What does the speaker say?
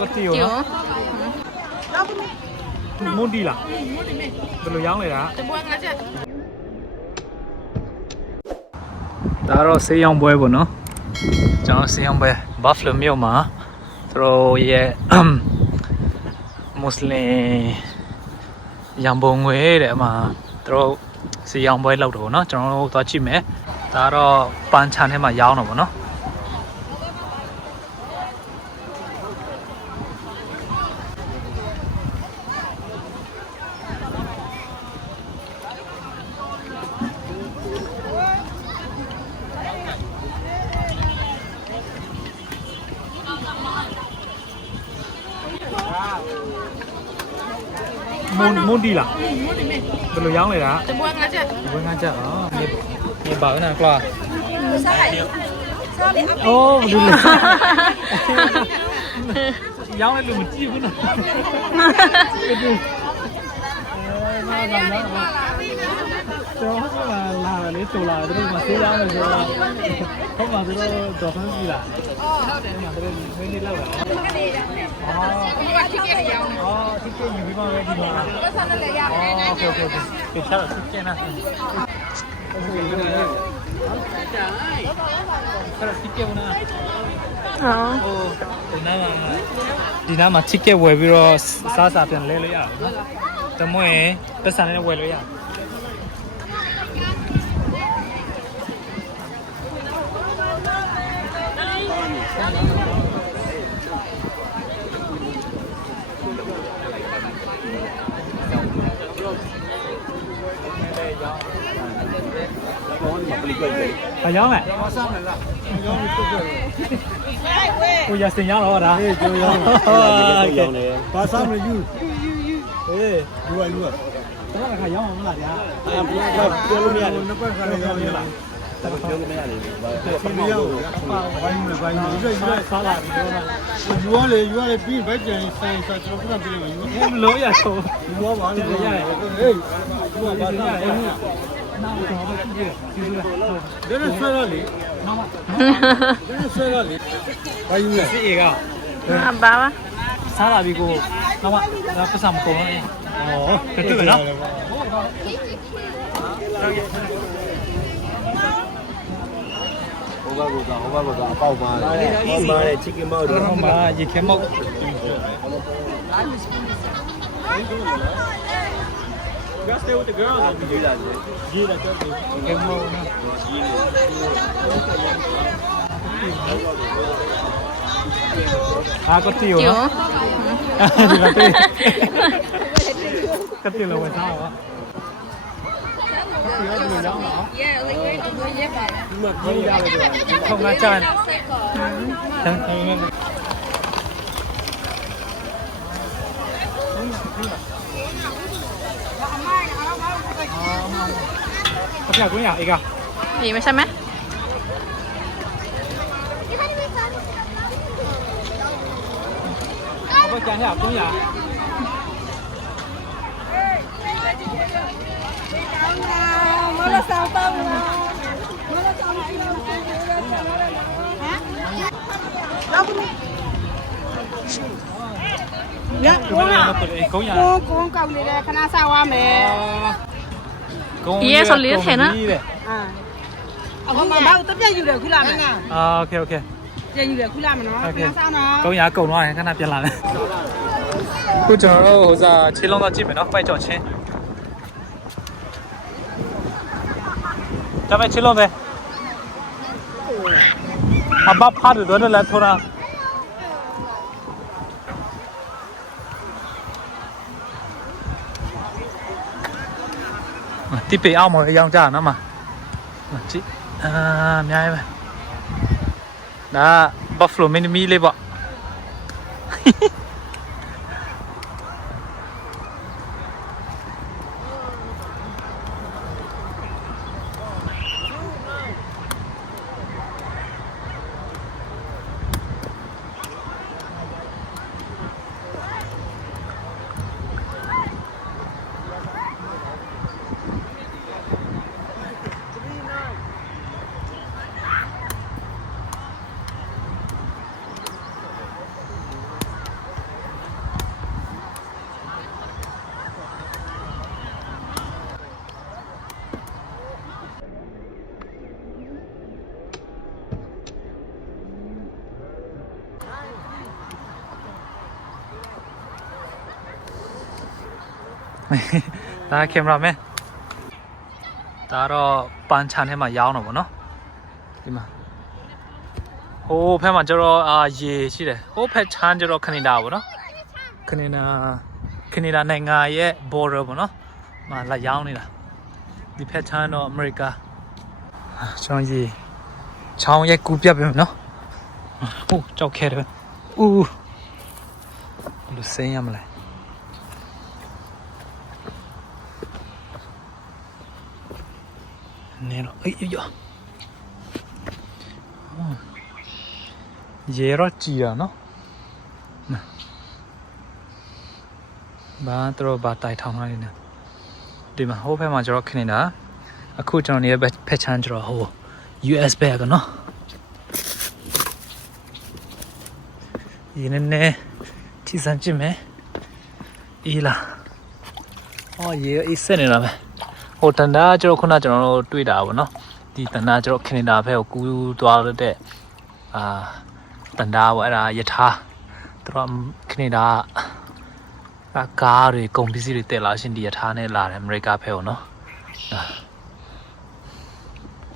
ก็ตีอยู่เนาะมุดดีล่ะเป็นลูกย่างเลยนะจะบวกแล้วจ้ะဒါတော့ဆေးရောင်းပွဲပေါ့နော်ကျွန်တော်ဆေးရောင်းပွဲ Buffalo မြို့မှာသူတို့ရဲ့မွတ်စလင်ရန်ပုံငွေတဲ့အမှာသူတို့ဆေးရောင်းပွဲလုပ်တယ်ပေါ့နော်ကျွန်တော်တို့သွားကြည့်မယ်ဒါတော့ပန်ချန်ထဲမှာရောင်းတော့ပေါ့နော်มุดดีล่ะเป็นลูกย่างเลยนะจะบวกแล้วจ้ะบวกงั้นจ้ะอ๋อมีบ่าวนั่นกล้าโอ้ดูเลยย่างเลยดูมันจี้พุ่นน่ะดูကျွန်တော်ကလာလေဆိုလာတို့မဆေးရောင်းလို့ဆိုတော့ဟုတ်ပါတို့တော့ဖမ်းပြီလားဟုတ်တယ်မှာတို့မင်းနေလောက်လားအော်ဒီကတိကျရောင်းအော်တိကျယူပြီးမှပဲဒီမှာပတ်စံနဲ့လည်းရတယ်โอเคဒီချာတော့တိကျနာဟုတ်ကဲ့အဲ့တိကျဦးနာဟိုဒီနားမှာ ticket ဝယ်ပြီးတော့စားစာပြန်လဲလို့ရတယ်နော်တမွေပတ်စံနဲ့ဝယ်လို့ရတယ်အယောင်းမဲ့မစားနဲ့လားအယောင်းကိုပြုတ်ကိုရစင်ရောင်းတော့ဒါအေးကိုရောင်းဟုတ်ကဲ့ဘာစားမလဲယူအေးယူရယူရတော့ခါရောင်းအောင်မလားဗျာပြောလို့မရတယ်နှစ်ပတ်ခါလည်းရောင်းရလားပြောလို့မရတယ်ဘာစီလီယောဘိုင်းနဲ့ဘိုင်းနဲ့ယူရစားလာပြီတော့ယူရလေပြီးဘိုက်ကျန်ဆိုင်စားကျွန်တော်ပြန်ပြီးယူမလို့ရတော့ယူရပါလို့ရတယ်ဟေးယူရပါလားနားတော့မကြည့်ရဘူးဒီလိုဆွဲရလေနားမဒီလိုဆွဲရလေဘာယူလဲစီအေကဘာပါစားလာပြီကိုနားမဒါပတ်စံမကုန်တော့ဩတူတယ်နော်ဟိုဘက်ကအပေါက်ပါတယ်ချစ်ကင်မောက်တွေဟိုမှာရေခဲမောက်Just stay with the girls. Yeah, that's okay. có tiêu hả? Thì là tiêu. Có tiêu là ngoài sao hả? Có tiêu là người giống hả? Không ra chơi. Có nhà của nhà ý kìa gì mà sao má có nhà nhà của nhà mới là sao tông mới là sao con cầu này là khana sao à mẹ Iya solid thế nữa. Ông mà bao tấp dây được cứ làm này. Ok. Dây được cứ làm mà nó. Sao nó? Câu nhà cầu nó này, cái nàoပြန်làm này. Cứ chờ đâu giờ chế long ra chim phải nó quay trò chế. Cho mày chế long về. À bắp phát được đó là thôi nào. Tiếp bị ao một dòng trà nó mà chị nhai mà đã Buffalo mini lên bọn ဒါကင်မရာမန်ဒါတော့ပန်ချန်ထဲမှာရောင်းတော့ဗောနော်ဒီမှာဟိုဖက်မှာကျတော့ရေရှိတယ်ဟိုဖက်ချမ်းကျတော့ကနေဒါဗောနော်ကနေဒါနိုင်ငံရဲ့ border ဗောနော်မှာလာရောင်းနေတာဒီဖက်ချမ်းတော့အမေရိကကျွန်တော်ရေချောင်းရဲ့ကူပြတ်ပြီနော်ဟိုကြောက်ခဲတယ်ဦးလူစင်းရမလဲနေတော့အေးရောရေရောကြည်ရနော်ဘာတော့ဘာတိုက်ထောင်ထားနေလဲဒီမှာဟိုဘက်မှာကျတော့ခနေတာအခုကျွန်တော်နေဖက်ချမ်းကျတော့ဟို US ဘက်ကနော်ဒီနေ့ထိစမ်းကြည့်မယ်အေးလားအော်ရေအေးစက်နေတာပဲဟိုတန်တာကျတော့ခုနကျွန်တော်တို့တွေ့တာပေါ့နော်ဒီတန်တာကျတော့ကနေဒါဘက်ကိုကူးသွားတဲ့တန်တာပေါ့အဲ့ဒါယထာသူတို့ကနေဒါကားတွေကုန်ပစ္စည်းတွေတက်လာရှင်ဒီယထာနဲ့လာတယ်အမေရိကဘက်ကိုနော်